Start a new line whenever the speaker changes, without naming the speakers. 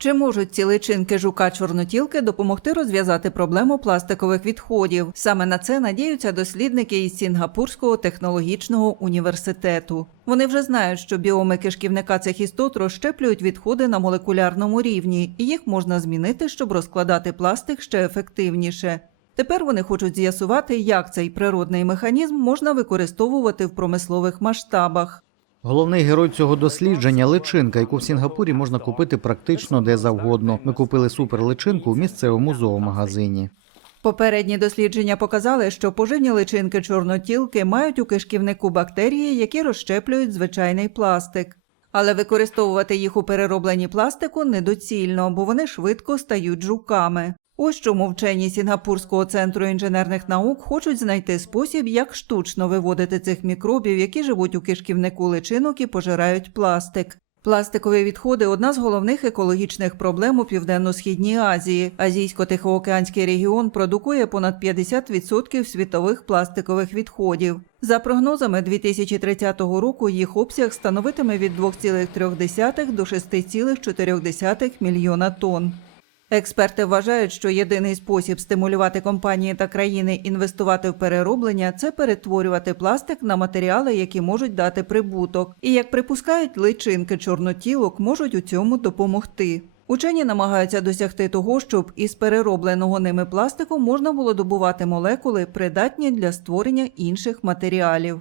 Чи можуть ці личинки жука чорнотілки допомогти розв'язати проблему пластикових відходів? Саме на це надіються дослідники із Сінгапурського технологічного університету. Вони вже знають, що біоми кишківника цих істот розщеплюють відходи на молекулярному рівні, і їх можна змінити, щоб розкладати пластик ще ефективніше. Тепер вони хочуть з'ясувати, як цей природний механізм можна використовувати в промислових масштабах.
Головний герой цього дослідження личинка, яку в Сінгапурі можна купити практично де завгодно. Ми купили суперличинку в місцевому зоомагазині.
Попередні дослідження показали, що поживні личинки чорнотілки мають у кишківнику бактерії, які розщеплюють звичайний пластик. Але використовувати їх у переробленні пластику недоцільно, бо вони швидко стають жуками. Ось чому вчені Сінгапурського центру інженерних наук хочуть знайти спосіб, як штучно виводити цих мікробів, які живуть у кишківнику личинок і пожирають пластик. Пластикові відходи одна з головних екологічних проблем у південно-східній Азії. Азійсько-тихоокеанський регіон продукує понад 50% світових пластикових відходів. За прогнозами 2030 року їх обсяг становитиме від 2,3 до 6,4 мільйона тонн. Експерти вважають, що єдиний спосіб стимулювати компанії та країни інвестувати в перероблення це перетворювати пластик на матеріали, які можуть дати прибуток. І як припускають, личинки чорнотілок можуть у цьому допомогти. Учені намагаються досягти того, щоб із переробленого ними пластику можна було добувати молекули, придатні для створення інших матеріалів.